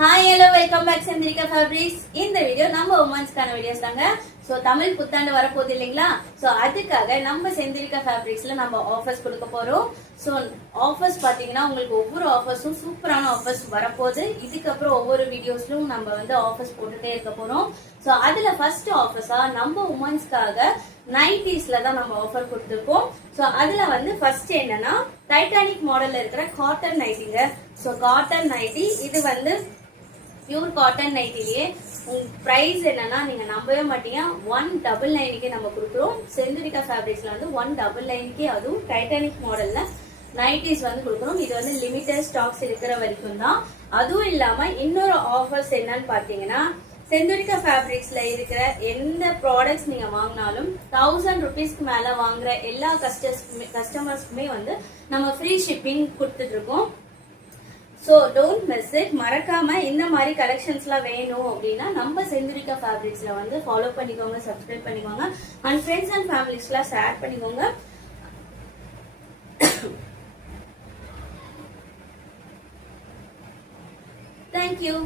Hi hello welcome back Senthrika fabrics. இந்த video நம்ம உமன்ஸ்க்கான வீடியோஸ் தாங்க. ஸோ தமிழ் புத்தாண்டு வரப்போகுது இல்லைங்களா? ஸோ அதுக்காக நம்ம செந்திரிகா ஃபேப்ரிக்ஸ்ல நம்ம ஆஃபர்ஸ் கொடுக்க போறோம். ஸோ ஆஃபர்ஸ் பார்த்தீங்கன்னா உங்களுக்கு ஒவ்வொரு ஆஃபர்ஸும் சூப்பரான ஆஃபர்ஸ் வரப்போகுது. இதுக்கப்புறம் ஒவ்வொரு வீடியோஸ்லும் நம்ம வந்து ஆஃபர்ஸ் போட்டுட்டே இருக்க போறோம். ஸோ அதுல ஃபர்ஸ்ட் ஆஃபர்ஸா நம்ம உமன்ஸ்க்காக நைட்டிஸ்ல தான் நம்ம ஆஃபர் கொடுத்துருக்கோம். ஸோ அதுல வந்து ஃபர்ஸ்ட் என்னன்னா டைட்டானிக் மாடல்ல இருக்கிற காட்டன் நைட்டிங்க. ஸோ காட்டன் நைட்டி இது வந்து பியூர் காட்டன் நைட்டிலேயே பிரைஸ் என்னன்னா நீங்க நம்பவே மாட்டீங்க, 199 நம்ம கொடுக்குறோம். செந்திரிகா ஃபேப்ரிக்ஸ்ல வந்து 199 அதுவும் டைட்டானிக் மாடல்ல நைட்டிஸ் வந்து கொடுக்குறோம். இது வந்து லிமிட்டட் ஸ்டாக்ஸ் இருக்கிற வரைக்கும் தான். அதுவும் இல்லாம இன்னொரு ஆஃபர்ஸ் என்னன்னு பாத்தீங்கன்னா செந்திரிகா ஃபேப்ரிக்ஸ்ல இருக்கிற எந்த ப்ராடக்ட்ஸ் நீங்க வாங்கினாலும் 1000 ருபீஸ்க்கு மேல வாங்குற எல்லா கஸ்டமர்ஸ்க்குமே வந்து நம்ம ஃப்ரீ ஷிப்பிங் கொடுத்துட்டு இருக்கோம். So don't miss it. மறக்காம இந்த மாதிரி கலெக்ஷன்ஸ்லாம் வேணும் அப்படின்னா நம்ம செந்திரிகா ஃபேப்ரிக்ஸ்ல வந்து ஃபாலோ பண்ணிக்கோங்க, சப்ஸ்கிரைப் பண்ணிக்கோங்க, அண்ட் ஃப்ரெண்ட்ஸ் அண்ட் ஃபேமிலிஸ்லாம் ஷேர் பண்ணிக்கோங்க. தேங்க்யூ.